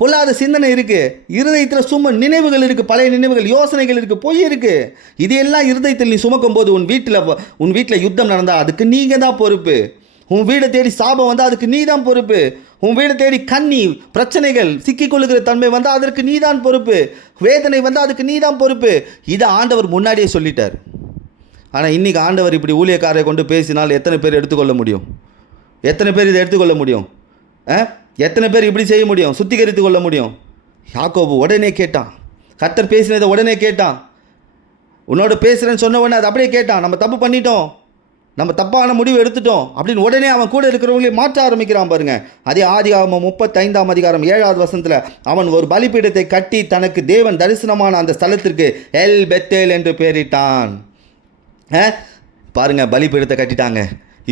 பொல்லாத சிந்தனை இருக்குது, இருதயத்தில் சும்மா நினைவுகள் இருக்குது, பழைய நினைவுகள், யோசனைகள் இருக்குது, பொய் இருக்குது. இதையெல்லாம் இருதயத்தில் நீ சுமக்கும் போது உன் வீட்டில் யுத்தம் நடந்தால் அதுக்கு நீங்கள் தான் பொறுப்பு. உன் வீடை தேடி சாபம் வந்தால் அதுக்கு நீ தான் பொறுப்பு. உன் வீடை தேடி கண்ணி பிரச்சனைகள் சிக்கிக்கொள்ளுகிற தன்மை வந்தால் அதற்கு நீ தான் பொறுப்பு. வேதனை வந்தால் அதுக்கு நீ தான் பொறுப்பு. இதை ஆண்டவர் முன்னாடியே சொல்லிட்டார். ஆனால் இன்றைக்கி ஆண்டவர் இப்படி ஊழியக்காரரை கொண்டு பேசினால் எத்தனை பேர் எடுத்துக்கொள்ள முடியும்? எத்தனை பேர் இதை எடுத்துக்கொள்ள முடியும்? எத்தனை பேர் இப்படி செய்ய முடியும், சுத்திகரித்து கொள்ள முடியும்? யாக்கோபு உடனே கேட்டான், கர்த்தர் பேசினதை உடனே கேட்டான். உன்னோட பேசுகிறேன்னு சொன்ன உடனே அதை அப்படியே கேட்டான். நம்ம தப்பு பண்ணிட்டோம், நம்ம தப்பான முடிவு எடுத்துட்டோம் அப்படின்னு உடனே அவன் கூட இருக்கிறவங்களே மாற்ற ஆரம்பிக்கிறான் பாருங்க. அதே ஆதியாகமம் 35ஆம் அதிகாரம் 7வது வசனத்தில், அவன் ஒரு பலிபீடத்தை கட்டி தனக்கு தேவன் தரிசனமான அந்த ஸ்தலத்திற்கு எல் பெத்தேல் என்று பெயரிட்டான். பாருங்க, பலிபீடத்தை கட்டிட்டாங்க.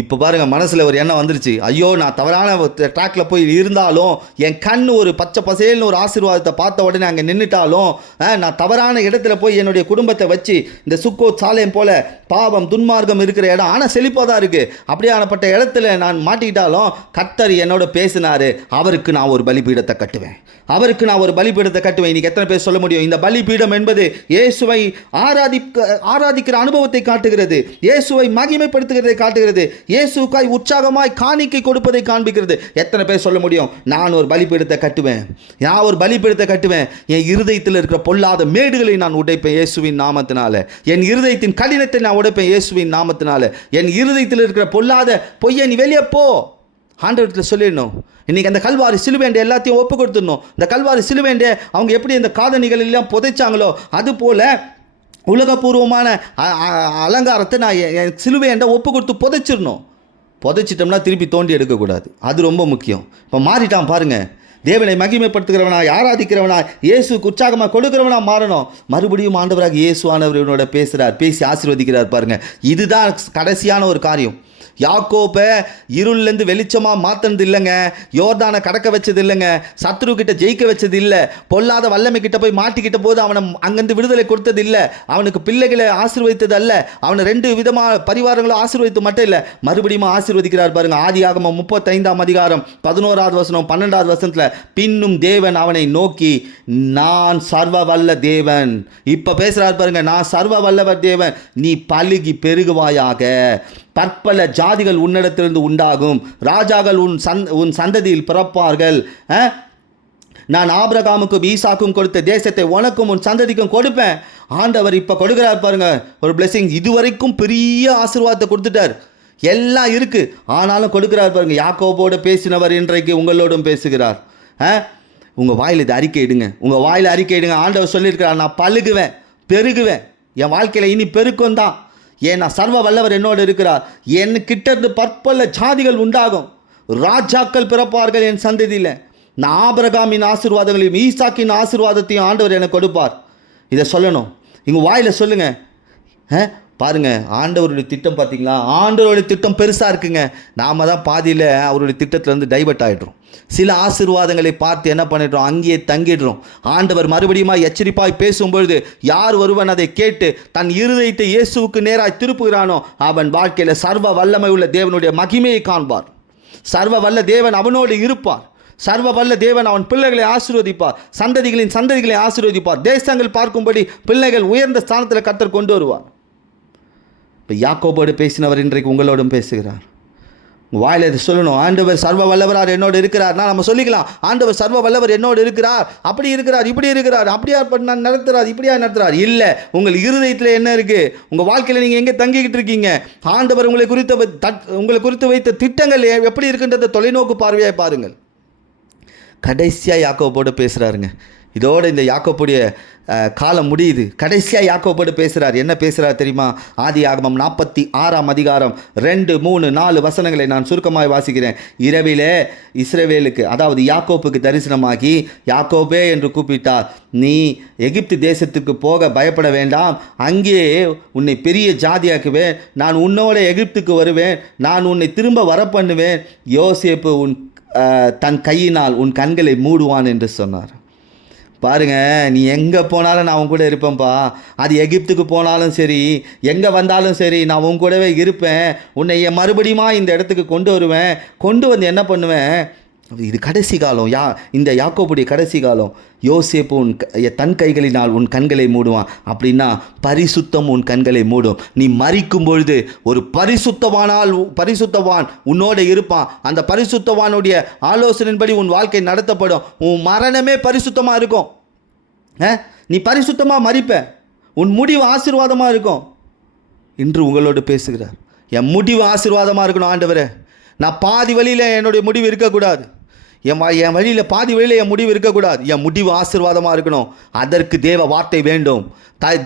இப்போ பாருங்கள், மனசில் ஒரு எண்ணம் வந்துருச்சு, ஐயோ நான் தவறான ட்ராக்கில் போய் இருந்தாலும், என் கண் ஒரு பச்சை பசேல்னு ஒரு ஆசீர்வாதத்தை பார்த்த உடனே அங்கே நின்றுட்டாலும், நான் தவறான இடத்துல போய் என்னுடைய குடும்பத்தை வச்சு இந்த சுக்கோத் சாலேம் போல் பாவம் துன்மார்க்கம் இருக்கிற இடம் ஆனால் செழிப்பாக தான் இருக்குது, அப்படியானப்பட்ட இடத்துல நான் மாட்டிக்கிட்டாலும் கர்த்தர் என்னோட பேசினார், அவருக்கு நான் ஒரு பலிபீடத்தை கட்டுவேன், அவருக்கு நான் ஒரு பலிபீடத்தை கட்டுவேன். இன்றைக்கி எத்தனை பேர் சொல்ல முடியும்? இந்த பலிபீடம் என்பது இயேசுவை ஆராதிக்கிற அனுபவத்தை காட்டுகிறது, இயேசுவை மகிமைப்படுத்துகிறதை காட்டுகிறது, இயேசுக்காய் உற்சாகமாய் காணிக்கை கொடுப்பதை காண்பிக்கிறது. எத்தனை பேர் சொல்ல முடியும், நான் ஒரு பலிபீடத்தை கட்டுவேன், நான் ஒரு பலிபீடத்தை கட்டுவேன், என் இருதயத்தில் இருக்கிற பொல்லாத மேடுகளை நான் உடைப்பேன் இயேசுவின் நாமத்தினால, என் இருதயத்தின் கடினத்தை நான் உடைப்பேன் இயேசுவின் நாமத்தினால, என் இருதயத்தில் இருக்கிற பொல்லாத பொய்யை நீ வெளியே போ ஆண்டவரத்தில் சொல்லிடணும். இன்றைக்கி அந்த கல்வாரி சிலுவேண்டை எல்லாத்தையும் ஒப்பு கொடுத்துடணும். இந்த கல்வாரி சிலுவேண்டை அவங்க எப்படி இந்த காதணிகள் எல்லாம் புதைச்சாங்களோ அதுபோல் உலகபூர்வமான அலங்காரத்தை நான் என் சிலுவையண்டை ஒப்பு கொடுத்து புதைச்சிடணும். புதைச்சிட்டோம்னா திருப்பி தோண்டி எடுக்கக்கூடாது, அது ரொம்ப முக்கியம். இப்போ மாறிட்டான் பாருங்கள், தேவனை மகிமைப்படுத்துகிறவனா, ஆராதிக்கிறவனா, இயேசுக்கு உற்சாகமாக கொடுக்கிறவனா மாறணும். மறுபடியும் ஆண்டவராக இயேசுவானவர் இவனோட பேசுகிறார், பேசி ஆசீர்வதிக்கிறார் பாருங்கள். இதுதான் கடைசியான ஒரு காரியம். யாக்கோபை இருள்லேருந்து வெளிச்சமாக மாற்றினது இல்லைங்க, யோர்தானை கடக்க வச்சது இல்லைங்க, சத்ருக்கிட்ட ஜெயிக்க வச்சது இல்லை, பொல்லாத வல்லமை கிட்ட போய் மாட்டிக்கிட்ட போது அவனை அங்கேருந்து விடுதலை கொடுத்தது இல்லை, அவனுக்கு பிள்ளைகளை ஆசீர்வதித்தது அல்ல, அவனை 2 விதமான பரிவாரங்களும் ஆசீர்வதித்து மட்டும் இல்லை, மறுபடியும் ஆசீர்வதிக்கிறார் பாருங்கள். ஆதியாகமம் 35ஆம் அதிகாரம் 11வது வசனம் 12வது வசனத்தில், பின்னும் தேவன் அவனை நோக்கி, நான் சர்வ வல்ல தேவன். இப்போ பேசுகிறார் பாருங்க, நான் சர்வ வல்லவர் தேவன், நீ பலுகி பெருகுவாயாக, பற்பல ஜாதிகள் உன்னிடத்திலிருந்து உண்டாகும், ராஜாக்கள் உன் சந்ததியில் பிறப்பார்கள், நான் ஆபிரகாமுக்கும் ஈசாக்கும் கொடுத்த தேசத்தை உனக்கும் உன் சந்ததிக்கும் கொடுப்பேன். ஆண்டவர் இப்போ கொடுக்குறார் பாருங்க ஒரு பிளெஸிங். இதுவரைக்கும் பெரிய ஆசீர்வாதத்தை கொடுத்துட்டார், எல்லாம் இருக்குது, ஆனாலும் கொடுக்குறார் பாருங்க. யாக்கோபோடு பேசினவர் இன்றைக்கு உங்களோடும் பேசுகிறார். உங்கள் வாயில் இது அறிக்கை இடுங்க, உங்கள் வாயில் அறிக்கை இடுங்க. ஆண்டவர் சொல்லியிருக்கிறார், நான் பழுகுவேன், பெருகுவேன், என் வாழ்க்கையில் இனி பெருக்கம் தான், ஏன்னா சர்வ வல்லவர் என்னோடு இருக்கிறார், என் கிட்ட இருந்து பற்பல ஜாதிகள் உண்டாகும், ராஜாக்கள் பிறப்பார்கள் என் சந்ததியில், நான் ஆபிரகாமின் ஆசீர்வாதங்களையும் ஈசாக்கின் ஆசீர்வாதத்தையும் ஆண்டவர் எனக்கு கொடுப்பார். இதை சொல்லணும், இங்கே வாயில் சொல்லுங்கள். பாருங்கள், ஆண்டவருடைய திட்டம் பார்த்தீங்களா, ஆண்டவருடைய திட்டம் பெருசாக இருக்குங்க. நாம் தான் பாதியில் அவருடைய திட்டத்திலேருந்து டைவர்ட் ஆகிடுறோம். சில ஆசீர்வாதங்களை பார்த்து என்ன பண்ணிடுறோம், அங்கேயே தங்கிடுறோம். ஆண்டவர் மறுபடியும் எச்சரிப்பாய் பேசும்பொழுது யார் ஒருவன் அதை கேட்டு தன் இருதயத்தை இயேசுவுக்கு நேராய் திருப்புகிறானோ அவன் வாழ்க்கையில் சர்வ வல்லமை உள்ள தேவனுடைய மகிமையை காண்பார். சர்வ வல்ல தேவன் அவனோடு இருப்பார். சர்வ வல்ல தேவன் அவன் பிள்ளைகளை ஆசீர்வதிப்பார், சந்ததிகளின் சந்ததிகளை ஆசீர்வதிப்பார். தேசங்கள் பார்க்கும்படி பிள்ளைகள் உயர்ந்த ஸ்தானத்தில் கர்த்தர் கொண்டு வருவார். இப்போ யாக்கோபோடு பேசினவர் இன்றைக்கு உங்களோடும் பேசுகிறார். உங்கள் வாயில் இதை சொல்லணும், ஆண்டவர் சர்வ வல்லவரார் என்னோடு இருக்கிறார்னா நம்ம சொல்லிக்கலாம், ஆண்டவர் சர்வ வல்லவர் என்னோடு இருக்கிறார், அப்படி இருக்கிறார், இப்படி இருக்கிறார், அப்படியா நடத்துகிறார், இப்படியா நடத்துகிறார். இல்லை, உங்கள் இருதயத்தில் என்ன இருக்குது, உங்கள் வாழ்க்கையில் நீங்கள் எங்கே தங்கிக்கிட்டு இருக்கீங்க, ஆண்டவர் உங்களை குறித்து வைத்த திட்டங்கள் எப்படி இருக்குன்றதை தொலைநோக்கு பார்வையாக பாருங்கள். கடைசியாக யாக்கோபோடு பேசுகிறாருங்க. இதோடு இந்த யாக்கோப்புடைய காலம் முடியுது. கடைசியாக யாக்கோபோடு பேசுகிறார். என்ன பேசுகிறார் தெரியுமா? ஆதியாகமம் 46ஆம் அதிகாரம் 2, 3, 4 வசனங்களை நான் சுருக்கமாக வாசிக்கிறேன். இரவிலே இஸ்ரவேலுக்கு, அதாவது யாக்கோப்புக்கு தரிசனமாகி யாக்கோபே என்று கூப்பிட்டார். நீ எகிப்து தேசத்துக்கு போக பயப்பட வேண்டாம், அங்கே உன்னை பெரிய ஜாதியாக்குவேன், நான் உன்னோட எகிப்துக்கு வருவேன், நான் உன்னை திரும்ப வர பண்ணுவேன், யோசேப்பு தன் கையினால் உன் கண்களை மூடுவான் என்று சொன்னார். பாருங்க, நீ எங்கே போனாலும் நான் உன் கூட இருப்பேன்ப்பா. அது எகிப்துக்கு போனாலும் சரி, எங்கே வந்தாலும் சரி, நான் உன் கூடவே இருப்பேன். உன்னை மறுபடியும் இந்த இடத்துக்கு கொண்டு வருவேன். கொண்டு வந்து என்ன பண்ணுவேன்? இது கடைசி காலம். இந்த யாக்கோபுடைய கடைசி காலம். யோசேப்பு தன் கைகளினால் உன் கண்களை மூடுவான். அப்படின்னா பரிசுத்தம் உன் கண்களை மூடும். நீ மரிக்கும் பொழுது ஒரு பரிசுத்தவான் உன்னோட இருப்பான். அந்த பரிசுத்தவானுடைய ஆலோசனையின்படி உன் வாழ்க்கை நடத்தப்படும். உன் மரணமே பரிசுத்தமாக இருக்கும். நீ பரிசுத்தமாக மரிப்ப. உன் முடிவு ஆசீர்வாதமாக இருக்கும். இன்று உங்களோடு பேசுகிறார். என் முடிவு ஆசீர்வாதமாக இருக்கணும் ஆண்டவரே. நான் பாதி வழியில் என்னுடைய முடிவு இருக்கக்கூடாது. என் வழியில் பாதி வழியில் என் முடிவு இருக்கக்கூடாது. என் முடிவு ஆசீர்வாதமாக இருக்கணும். அதற்கு தேவ வார்த்தை வேண்டும்,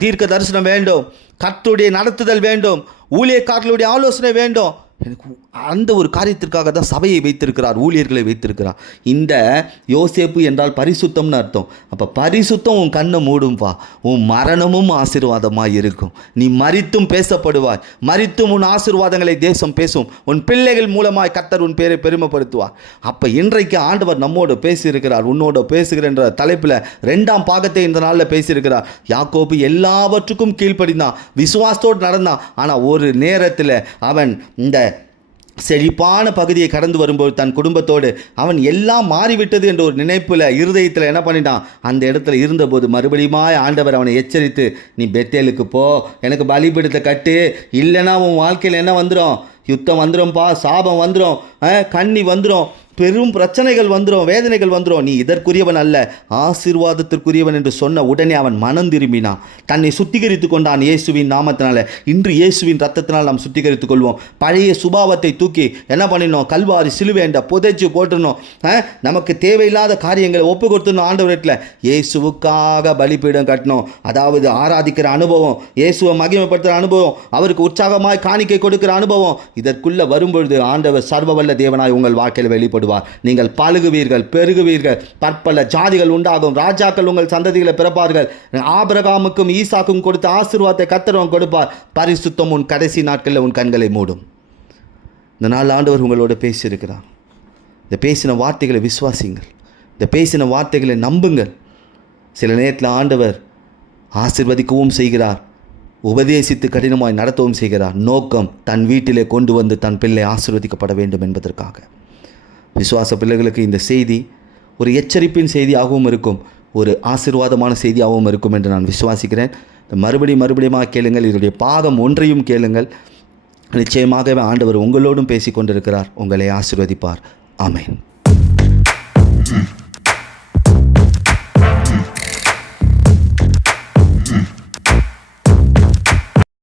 தீர்க்க தரிசனம் வேண்டும், கர்த்தருடைய நடத்துதல் வேண்டும், ஊழியக்காரர்களுடைய ஆலோசனை வேண்டும். எனக்கு அந்த ஒரு காரியத்திற்காக தான் சபையை வைத்திருக்கிறார், ஊழியர்களை வைத்திருக்கிறார். இந்த யோசேப்பு என்றால் பரிசுத்தம்னு அர்த்தம். அப்போ பரிசுத்தம் உன் கண்ணை மூடும்பா. உன் மரணமும் ஆசீர்வாதமாக இருக்கும். நீ மரித்தும் பேசப்படுவாய். மரித்தும் உன் ஆசீர்வாதங்களை தேசம் பேசும். உன் பிள்ளைகள் மூலமாய் கர்த்தர் உன் பேரை பெருமைப்படுத்துவார். அப்போ இன்றைக்கு ஆண்டவர் நம்மோடு பேசியிருக்கிறார். உன்னோட பேசுகிறன்ற தலைப்பில் 2ஆம் பாகத்தை இந்த நாளில் பேசியிருக்கிறார். யாக்கோபு எல்லாவற்றுக்கும் கீழ்ப்படிந்தான், விசுவாசத்தோடு நடந்தான். ஆனால் ஒரு நேரத்தில் அவன் இந்த செழிப்பான பகுதியை கடந்து வரும்போது தன் குடும்பத்தோடு அவன் எல்லாம் மாறிவிட்டது என்ற ஒரு நினைப்பில் இருதயத்தில் என்ன பண்ணிட்டான்? அந்த இடத்துல இருந்தபோது மறுபடியும் ஆண்டவர் அவனை எச்சரித்து, நீ பெத்தேலுக்கு போ, எனக்கு பலிபீடத்தை கட்டு, இல்லைன்னா உன் வாழ்க்கையில் என்ன வந்துடும்? யுத்தம் வந்துடும்பா, சாபம் வந்துடும், கண்ணி வந்துடும், பெரும் பிரச்சனைகள் வந்துடும், வேதனைகள் வந்துடும். நீ இதற்குரியவன் அல்ல, ஆசீர்வாதத்திற்குரியவன் என்று சொன்ன உடனே அவன் மனம் திரும்பினான். தன்னை சுத்திகரித்து கொண்டான் இயேசுவின் நாமத்தினால. இன்று இயேசுவின் ரத்தத்தினால் நாம் சுத்திகரித்துக் கொள்வோம். பழைய சுபாவத்தை தூக்கி என்ன பண்ணிடணும்? கல்வாரி சிலுவேண்ட புதைச்சு போட்டுடணும். நமக்கு தேவையில்லாத காரியங்களை ஒப்பு கொடுத்துடணும். ஆண்டவரத்தில் இயேசுவுக்காக பலிபீடம் கட்டணும். அதாவது ஆராதிக்கிற அனுபவம், இயேசுவை மகிமைப்படுத்துகிற அனுபவம், அவருக்கு உற்சாகமாய் காணிக்கை கொடுக்கிற அனுபவம். இதற்குள்ள வரும்பொழுது ஆண்டவர் சர்வவல்ல தேவனாய் உங்கள் வாழ்க்கையில் வெளிப்படுவார். நீங்கள் பழுகுவீர்கள், பெருகுவீர்கள், பற்பல ஜாதிகள் உண்டாகும், ராஜாக்கள் உங்கள் சந்ததிகளை பிறப்பார்கள். ஆபிரகாமுக்கும் ஈசாக்கும் கொடுத்த ஆசீர்வாதத்தை கர்த்தர் கொடுப்பார். பரிசுத்தம் உன் கடைசி நாட்களில் உன் கண்களை மூடும். இந்த நாள் ஆண்டவர் உங்களோட பேசியிருக்கிறார். இந்த பேசின வார்த்தைகளை விசுவாசிங்கள். இந்த பேசின வார்த்தைகளை நம்புங்கள். சில நேரத்தில் ஆண்டவர் ஆசீர்வதிக்கவும் செய்கிறார், உபதேசித்து கடினமாய் நடத்தவும் செய்கிறார். நோக்கம் தன் வீட்டிலே கொண்டு வந்து தன் பிள்ளை ஆசீர்வதிக்கப்பட வேண்டும் என்பதற்காக. விசுவாச பிள்ளைகளுக்கு இந்த செய்தி ஒரு எச்சரிப்பின் செய்தியாகவும் இருக்கும், ஒரு ஆசீர்வாதமான செய்தியாகவும் இருக்கும் என்று நான் விசுவாசிக்கிறேன். மறுபடியும் கேளுங்கள். இதனுடைய பாகம் 1ஐயும் கேளுங்கள். நிச்சயமாகவே ஆண்டவர் உங்களோடும் பேசி கொண்டிருக்கிறார். உங்களை ஆசீர்வதிப்பார். ஆமென்.